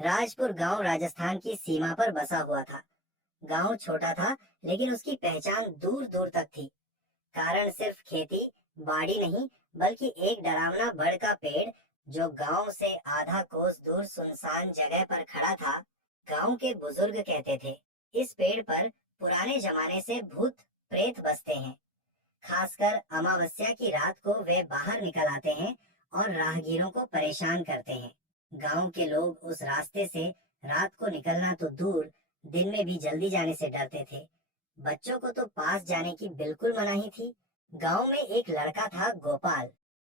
राजपुर गांव राजस्थान की सीमा पर बसा हुआ था। गांव छोटा था, लेकिन उसकी पहचान दूर दूर तक थी। कारण सिर्फ खेती बाड़ी नहीं, बल्कि एक डरावना बड़ का पेड़ जो गांव से आधा कोस दूर सुनसान जगह पर खड़ा था। गांव के बुजुर्ग कहते थे, इस पेड़ पर पुराने जमाने से भूत प्रेत बसते हैं। खासकर अमावस्या की रात को वे बाहर निकल आते हैं और राहगीरों को परेशान करते हैं। गांव के लोग उस रास्ते से रात को निकलना तो दूर, दिन में भी जल्दी जाने से डरते थे। बच्चों को तो पास जाने की बिल्कुल मनाही थी। गांव में एक लड़का था, गोपाल,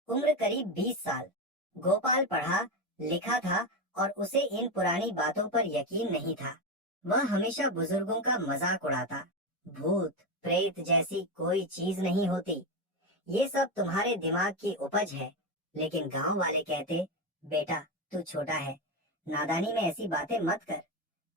उम्र करीब 20 साल। गोपाल पढ़ा लिखा था और उसे इन पुरानी बातों पर यकीन नहीं था। वह हमेशा बुजुर्गों का मजाक उड़ाता। भूत प्रेत जैसी कोई चीज नहीं होती, ये सब तुम्हारे दिमाग की उपज है। लेकिन गांव वाले कहते, बेटा तू छोटा है, नादानी में ऐसी बातें मत कर।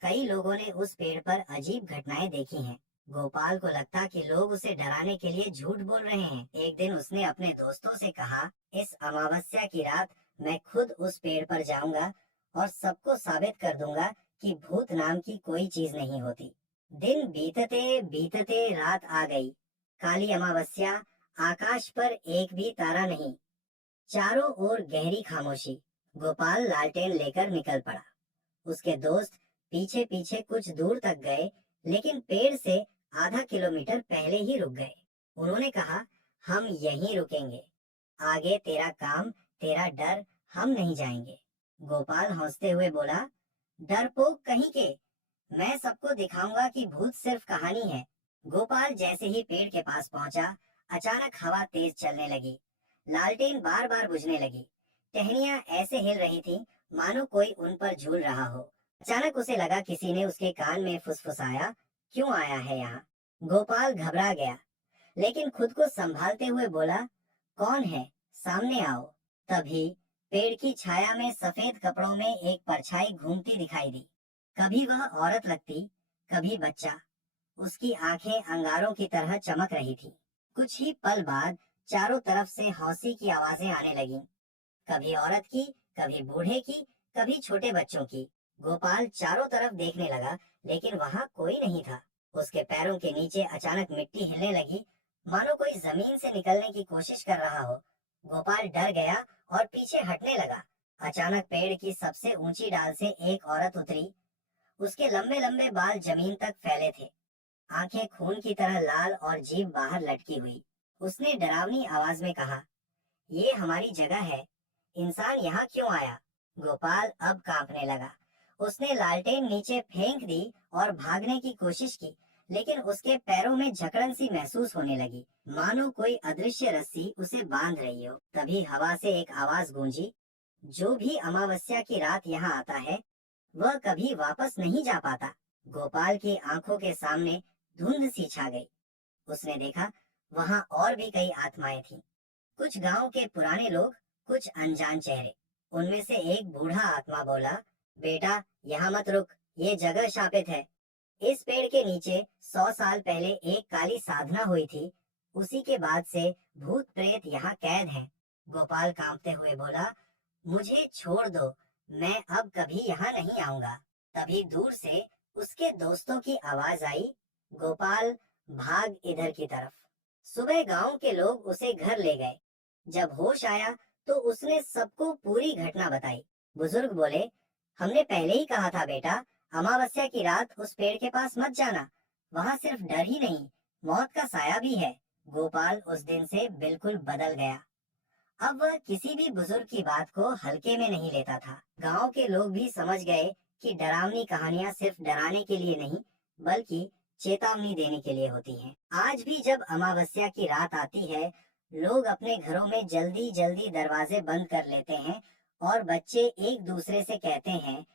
कई लोगों ने उस पेड़ पर अजीब घटनाएं देखी हैं। गोपाल को लगता कि लोग उसे डराने के लिए झूठ बोल रहे हैं। एक दिन उसने अपने दोस्तों से कहा, इस अमावस्या की रात मैं खुद उस पेड़ पर जाऊंगा और सबको साबित कर दूंगा कि भूत नाम की कोई चीज नहीं होती। दिन बीतते बीतते रात आ गई। काली अमावस्या, आकाश पर एक भी तारा नहीं, चारों ओर गहरी खामोशी। गोपाल लालटेन लेकर निकल पड़ा। उसके दोस्त पीछे पीछे कुछ दूर तक गए, लेकिन पेड़ से आधा किलोमीटर पहले ही रुक गए। उन्होंने कहा, हम यहीं रुकेंगे, आगे तेरा काम तेरा डर, हम नहीं जाएंगे। गोपाल हंसते हुए बोला, डरपोक कहीं के, मैं सबको दिखाऊंगा कि भूत सिर्फ कहानी है। गोपाल जैसे ही पेड़ के पास पहुंचा, अचानक हवा तेज चलने लगी। लालटेन बार बार बुझने लगी। टहनियां ऐसे हिल रही थी मानो कोई उन पर झूल रहा हो। अचानक उसे लगा किसी ने उसके कान में फुसफुसाया, क्यों आया है यहाँ? गोपाल घबरा गया, लेकिन खुद को संभालते हुए बोला, कौन है, सामने आओ। तभी पेड़ की छाया में सफेद कपड़ों में एक परछाई घूमती दिखाई दी। कभी वह औरत लगती, कभी बच्चा। उसकी आंखें अंगारों की तरह चमक रही थी। कुछ ही पल बाद चारों तरफ से हौसी की आवाजें आने लगीं। कभी औरत की, कभी बूढ़े की, कभी छोटे बच्चों की। गोपाल चारों तरफ देखने लगा, लेकिन वहां कोई नहीं था। उसके पैरों के नीचे अचानक मिट्टी हिलने लगी, मानो कोई जमीन से निकलने की कोशिश कर रहा हो। गोपाल डर गया और पीछे हटने लगा। अचानक पेड़ की सबसे ऊंची डाल से एक औरत उतरी। उसके लंबे लंबे बाल जमीन तक फैले थे, आंखें खून की तरह लाल और जीभ बाहर लटकी हुई। उसने डरावनी आवाज में कहा, ये हमारी जगह है, इंसान यहाँ क्यों आया? गोपाल अब कांपने लगा। उसने लालटेन नीचे फेंक दी और भागने की कोशिश की, लेकिन उसके पैरों में जकड़न सी महसूस होने लगी, मानो कोई अदृश्य रस्सी उसे बांध रही हो। तभी हवा से एक आवाज गूंजी, जो भी अमावस्या की रात यहाँ आता है, वह कभी वापस नहीं जा पाता। गोपाल की आंखों के सामने धुंध सी छा गई। उसने देखा, वहां और भी कई आत्माएं थीं। कुछ गांव के पुराने लोग, कुछ अनजान चेहरे। उनमें से एक बूढ़ा आत्मा बोला, बेटा यहाँ मत रुक, ये जगह शापित है। इस पेड़ के नीचे 100 साल पहले एक काली साधना हुई थी, उसी के बाद से भूत प्रेत यहाँ कैद हैं। गोपाल कांपते हुए बोला, मुझे छोड़ दो, मैं अब कभी यहाँ नहीं आऊंगा। तभी दूर से उसके दोस्तों की आवाज आई, गोपाल भाग इधर की तरफ। सुबह गांव के लोग उसे घर ले गए। जब होश आया तो उसने सबको पूरी घटना बताई। बुजुर्ग बोले, हमने पहले ही कहा था बेटा, अमावस्या की रात उस पेड़ के पास मत जाना, वहां सिर्फ डर ही नहीं, मौत का साया भी है। गोपाल उस दिन से बिल्कुल बदल गया। अब वह किसी भी बुजुर्ग की बात को हल्के में नहीं लेता था। गांव के लोग भी समझ गए कि डरावनी कहानियां सिर्फ डराने के लिए नहीं, बल्कि चेतावनी देने के लिए होती हैं। आज भी जब अमावस्या की रात आती है, लोग अपने घरों में जल्दी जल्दी दरवाजे बंद कर लेते हैं और बच्चे एक दूसरे से कहते हैं